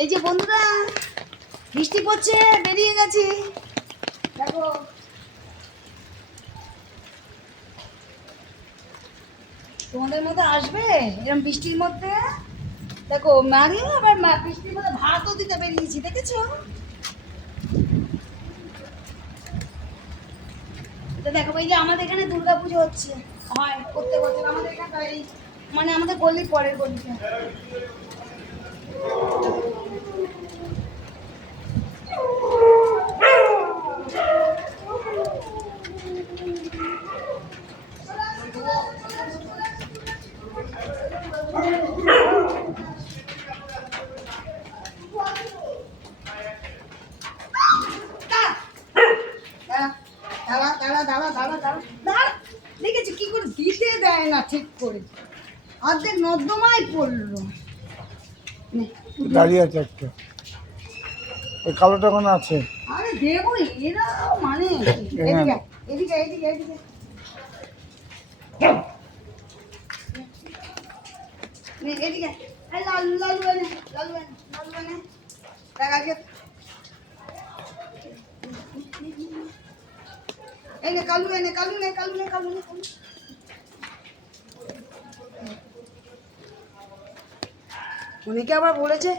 এই যে বন্ধুরা বৃষ্টি পড়ছে, বেরিয়ে গেছি। দেখো তোমাদের মধ্যে আসবে এরকম বৃষ্টির মধ্যে। দেখো মারিও আবার বৃষ্টির মধ্যে ভাতও দিতে বেরিয়েছি, দেখেছো? দেখো এই যে আমাদের এখানে দুর্গাপুজো হচ্ছে, হয় প্রত্যেক বছর আমাদের এখানটা, এই মানে আমাদের গলির পরের গলিতে। দেখেছি কি করে দিতে দেয় না ঠিক করে, অর্ধেক নর্দমায় পড়লো। দাঁড়িয়ে আছে একটা, ওই কালোটা কোনো আছে। আরে দেবো এরা মানে এদিকে এদিকে এদিকে এদিকে এদিকে লালু লালু এনে লালু এনে লালু এনে দেখা গেছে এনে কালু এনে কালু নে কালু নে কালু নে কালু। অনেকে আবার বলেছে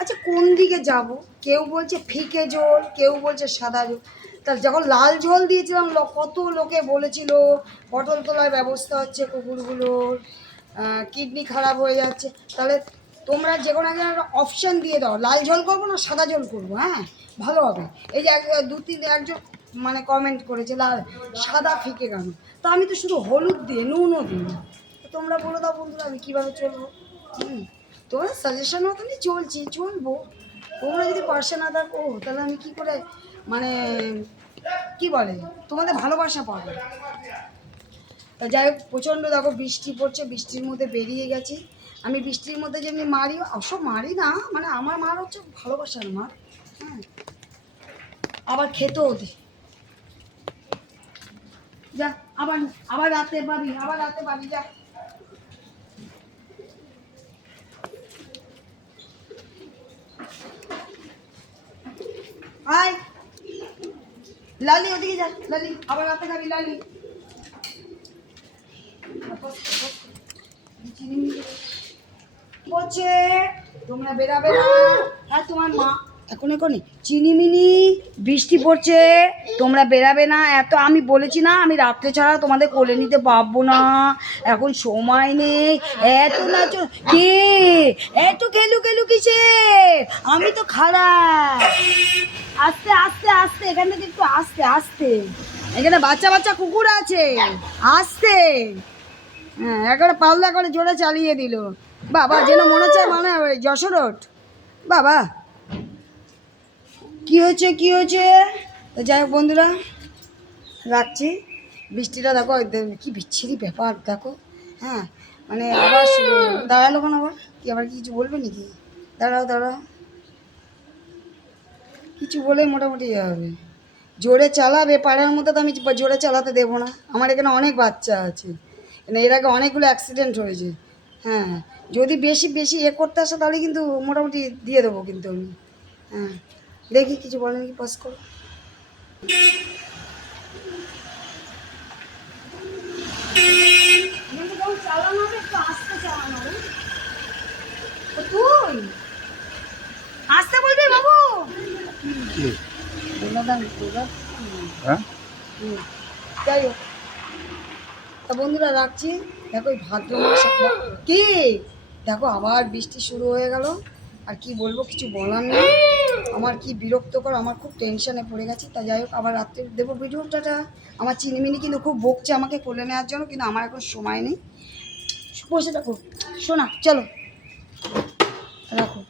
আচ্ছা কোন দিকে যাব, কেউ বলছে ফিকে ঝোল, কেউ বলছে সাদা ঝোল। তা যখন লাল ঝোল দিয়েছিলাম কত লোকে বলেছিল পটল তোলার ব্যবস্থা হচ্ছে, কুকুরগুলোর কিডনি খারাপ হয়ে যাচ্ছে। তাহলে তোমরা যে কোনো একটা অপশান দিয়ে দাও, লাল ঝোল করবো না সাদা ঝোল করবো, হ্যাঁ ভালো হবে। এই যে একজন মানে কমেন্ট করেছে লাল সাদা ফিকে কেন, তো আমি তো শুধু হলুদ দিয়ে নুনও দিই না। তোমরা বলে দাও বন্ধুরা আমি কীভাবে চলবো। তোমার সাজেশন মতনই চলবো। তোমরা যদি পাশে না থাকো তাহলে আমি কি করে মানে কি বলে তোমাদের ভালোবাসা পাবো। তা যাই হোক প্রচণ্ড দেখো বৃষ্টি পড়ছে, বৃষ্টির মধ্যে বেরিয়ে গেছি। আমি বৃষ্টির মধ্যে যেমনি মারি অবশ্য মারি না, মানে আমার মার হচ্ছে ভালোবাসার মার, হ্যাঁ আবার খেতেও দিই। যা আবার আবার রাতে পারি যা। আয় লালি ওদিকে যা, লালি আবার রাতে খাবি লালি। বলছে তোমরা বেরাবে না, আর তোমার মা এখনই চিনিমিনি বৃষ্টি পড়ছে তোমরা বেরাবে না, এত আমি বলেছি না আমি রাত্রে ছাড়া তোমাদের কোলে নিতে পারবো না, এখন সময় নেই। এত নাচ কে এত খেলু কিসে, আমি তো খারাপ। আস্তে আস্তে আস্তে এখান থেকে একটু আস্তে আস্তে, এখানে বাচ্চা কুকুর আছে, আস্তে। হ্যাঁ একবারে পাল্লা করে জোরে চালিয়ে দিল বাবা, যেন মনে হচ্ছে মানে যশোরট বাবা। কি হয়েছে তো যাই হোক বন্ধুরা রাখছি। বৃষ্টিটা দেখো কি বিচ্ছিরি ব্যাপার দেখো, হ্যাঁ মানে আবার দাঁড়ালো কেন, আবার কি আবার কিছু বলবে নাকি? দাঁড়াও কিছু বলে মোটামুটি হবে, জোরে চালাবে পাড়ার মধ্যে, তো আমি জোরে চালাতে দেবো না। আমার এখানে অনেক বাচ্চা আছে, এর আগে অনেকগুলো অ্যাক্সিডেন্ট হয়েছে। হ্যাঁ যদি বেশি করতে আসে তাহলে কিন্তু মোটামুটি দিয়ে দেবো কিন্তু আমি। হ্যাঁ দেখি কিছু বলেন কি পাস করো। চালানো হবে একটু আস্তে চালানো, তুই আসতে বলবি বাবু। হ্যাঁ যাই হোক তা বন্ধুরা রাখছি। দেখো ওই ভাদ্র মাস কি দেখো আবার বৃষ্টি শুরু হয়ে গেল, আর কি বলবো কিছু বলার নেই। আমার কি বিরক্তকর, আমার খুব টেনশনে পড়ে গেছি। তা যাই হোক আবার রাত্রে দেবো ভিডিওটা। আমার চিনিমিনি কিন্তু খুব বকছে আমাকে কোলে নেওয়ার জন্য, কিন্তু আমার এখন সময় নেই। বসে দেখো শোনা, চলো রাখো।